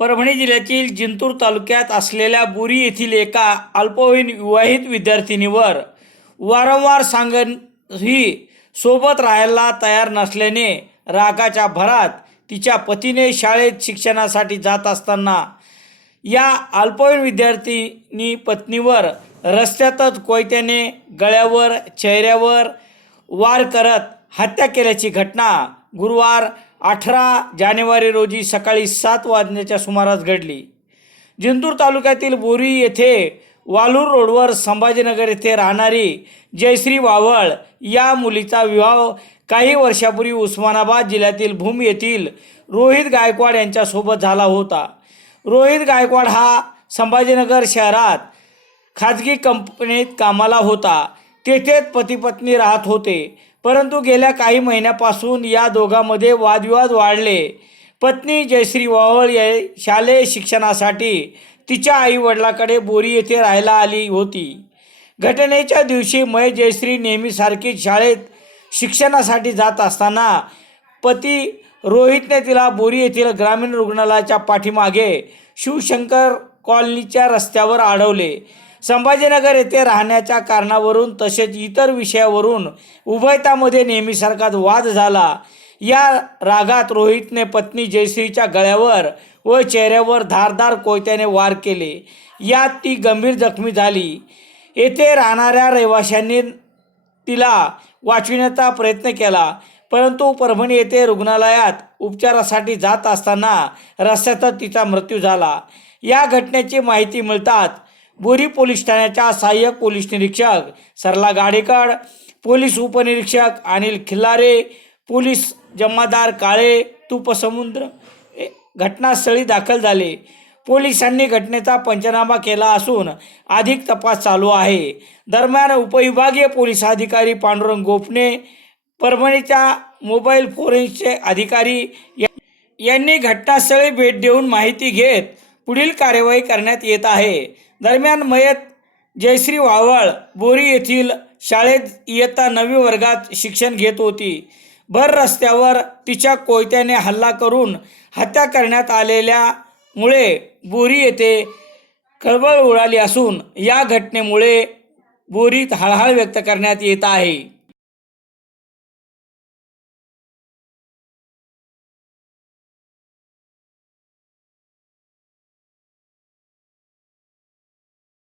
परभणी जिल्ह्यातील जिंतूर तालुक्यात असलेल्या बोरी येथील एका अल्पवयीन विवाहित विद्यार्थिनीवर वारंवार सांगूनही सोबत राहायला तयार नसल्याने रागाच्या भरात तिच्या पतीने शाळेत शिक्षणासाठी जात असताना या अल्पवयीन विद्यार्थिनी पत्नीवर रस्त्यातच कोयत्याने गळ्यावर चेहऱ्यावर वार करत हत्या केल्याची घटना गुरुवार 18 जानेवारी रोजी सकाळी 7 वाजण्याच्या सुमारास घडली। जिंतूर तालुक्यातील बोरी येथे वालूर रोडवर संभाजीनगर येथे राहणारी जयश्री वावळ या मुलीचा विवाह काही वर्षापूर्वी उस्मानाबाद जिल्ह्यातील भूम येथील रोहित गायकवाड यांच्यासोबत झाला होता। रोहित गायकवाड हा संभाजीनगर शहरात खाजगी कंपनीत कामाला होता। तेथेच पती पत्नी राहत होते, परंतु गेल्या काही महिन्यापासून या दोघांमध्ये वादविवाद वाढले। पत्नी जयश्री वावळ शालेय शिक्षणासाठी तिच्या आईवडिलांकडे बोरी येथे राहायला आली होती। घटनेच्या दिवशी जयश्री नेहमीसारखीच शाळेत शिक्षणासाठी जात असताना पती रोहितने तिला बोरी येथील ग्रामीण रुग्णालयाच्या पाठीमागे शिवशंकर कॉलनीच्या रस्त्यावर अडवले। संभाजीनगर येथे राहण्याच्या कारणावरून तसेच इतर विषयावरून उभयतामध्ये नेहमीसारखाच वाद झाला। या रागात रोहितने पत्नी जयश्रीच्या गळ्यावर व चेहऱ्यावर धारदार कोयत्याने वार केले। यात ती गंभीर जखमी झाली। येथे राहणाऱ्या रहिवाशांनी तिला वाचविण्याचा प्रयत्न केला, परंतु परभणी येथे रुग्णालयात उपचारासाठी जात असताना रस्त्यातच तिचा मृत्यू झाला। या घटनेची माहिती मिळताच बोरी पोलीस ठाण्याच्या सहाय्यक पोलीस निरीक्षक सरला गाडेकर, पोलीस उपनिरीक्षक अनिल खिल्लारे, पोलीस जमादार काळे तुपसमुद्र घटनास्थळी दाखल झाले। पोलिसांनी घटनेचा पंचनामा केला असून अधिक तपास चालू आहे। दरम्यान उपविभागीय पोलीस अधिकारी पांडुरंग गोपने, परभणीच्या मोबाईल फोरेन्सिक अधिकारी यांनी घटनास्थळी भेट देऊन माहिती घेत पुढील कार्यवाही करण्यात येत आहे। दरम्यान मयत जयश्री वावळ बोरी येथील शाळेत इयत्ता 9वी वर्गात शिक्षण घेत होती। भर रस्त्यावर तिच्या कोयत्याने हल्ला करून हत्या करण्यात आलेल्यामुळे बोरी येथे खळबळ उडाली असून या घटनेमुळे बोरीत हळहळ व्यक्त करण्यात येत आहे।